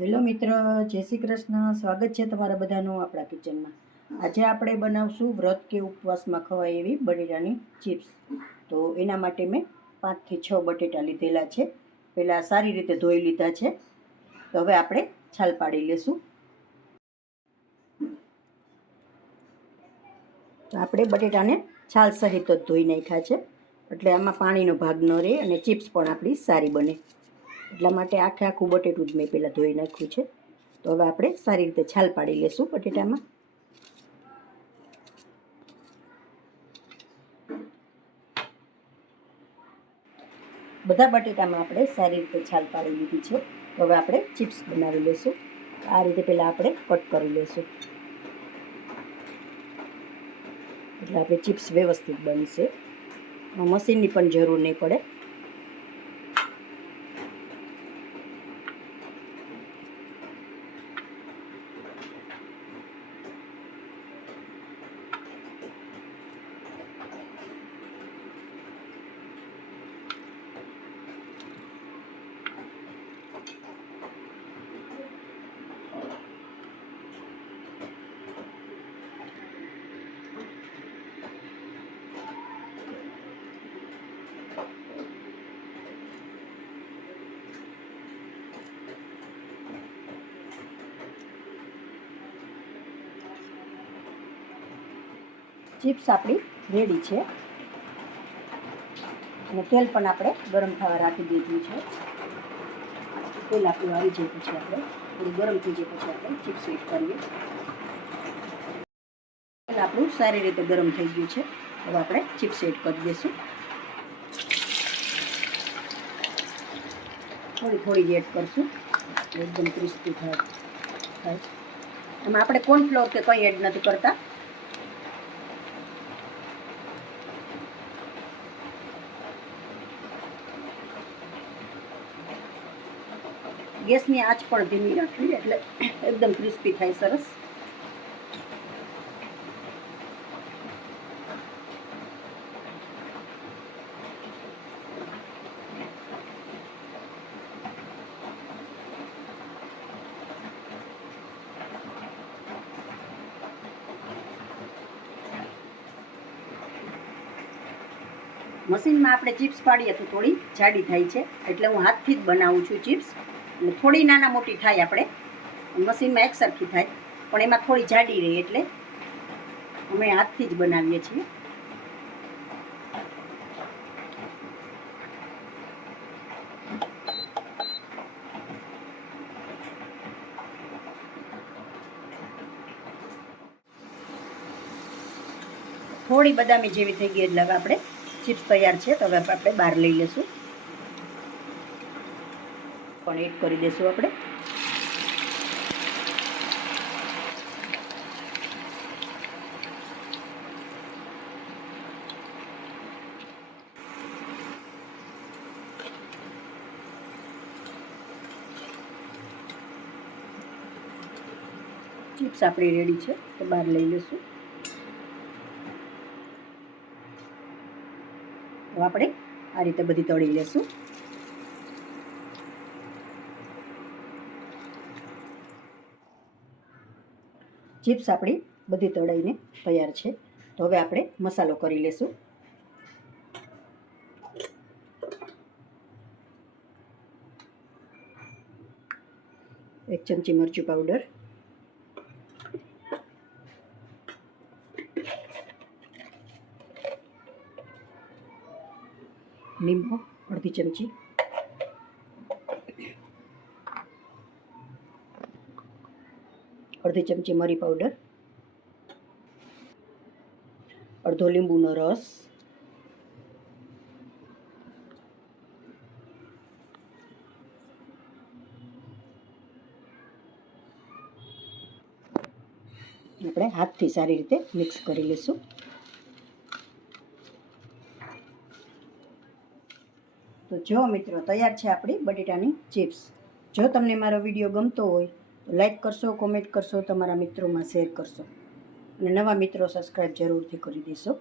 Hello મિત્ર, જય શ્રી કૃષ્ણ. સ્વાગત છે તમારા બધાનું આપણા કિચનમાં. આજે આપણે બનાવશું વ્રત કે ઉપવાસમાં ખવાય એવી બટેટાની ચિપ્સ. તો એના માટે મેં 5 થી 6 બટેટા લીધેલા છે. પહેલાં સારી રીતે ધોઈ લીધા છે. તો હવે આપણે છાલ પાડી લેશું. તો આપણે બટેટાને છાલ સહિત જ ધોઈ નાખ્યા છે, એટલે આમાં પાણીનો ભાગ ન રહે અને ચિપ્સ પણ આપણી સારી બને. એટલા માટે આખું બટેટું જ મેં પહેલાં ધોઈ નાખ્યું છે. તો હવે આપણે સારી રીતે છાલ પાડી લેશું બટેટામાં. બધા બટેટામાં આપણે સારી રીતે છાલ પાડી લીધી છે. તો હવે આપણે ચિપ્સ બનાવી લઈશું. આ રીતે પહેલાં આપણે કટ કરી લઈશું, એટલે આપણે ચિપ્સ વ્યવસ્થિત બનશે. મશીનની પણ જરૂર નહીં પડે. ચિપ્સ આપણી રેડી છે અને તેલ પણ આપણે ગરમ થવા રાખી દીધું છે. તેલ આપણું આવી જાય પછી આપણે થોડું ગરમ થઈ જાય પછી આપણે ચિપ્સ એડ કરીએ. તેલ આપણું સારી રીતે ગરમ થઈ ગયું છે. હવે આપણે ચિપ્સ એડ કરી દઈશું. થોડી એડ કરશું, એકદમ ક્રિસ્પી થાય. એમાં આપણે કોર્નફ્લોર કે કંઈ એડ નથી કરતા. ગેસની આંચ પણ ધીમી રાખવી, એટલે એકદમ ક્રિસ્પી થાય સરસ. મશીનમાં આપણે ચિપ્સ પાડીએ તો થોડી જાડી થાય છે, એટલે હું હાથથી જ બનાવું છું ચિપ્સ. અને થોડી નાના મોટી થાય આપણે મશીનમાં એકસરખી થાય, પણ એમાં થોડી જાડી રહે, એટલે અમે હાથથી જ બનાવીએ છીએ. થોડી બદામી જેવી થઈ ગઈ એટલે હવે આપણે ચિપ્સ તૈયાર છે. તો હવે આપણે બહાર લઈ લઈશું, પણ એડ કરી દઈશું આપણે. ચિપ્સ આપણી રેડી છે, તો બહાર લઈ લઈશું. તો આપણે આ રીતે બધી તળી લેશું. ચિપ્સ આપણી બધી તળાઈને તૈયાર છે. તો હવે આપણે મસાલો કરી લેશું. 1 ચમચી મરચું પાવડર, લીંબુ અડધી ચમચી, અડધી ચમચી મરી પાવડર, અડધો લીંબુનો રસ, આપણે હાથથી સારી રીતે મિક્સ કરી લઈશું. તો જો મિત્રો, તૈયાર છે આપણી બટેટાની ચિપ્સ. જો તમને મારો વિડીયો ગમતો હોય તો લાઈક કરશો, કોમેન્ટ કરશો, તમારા મિત્રોમાં શેર કરશો અને નવા મિત્રો સબસ્ક્રાઈબ જરૂરથી કરી દેશો.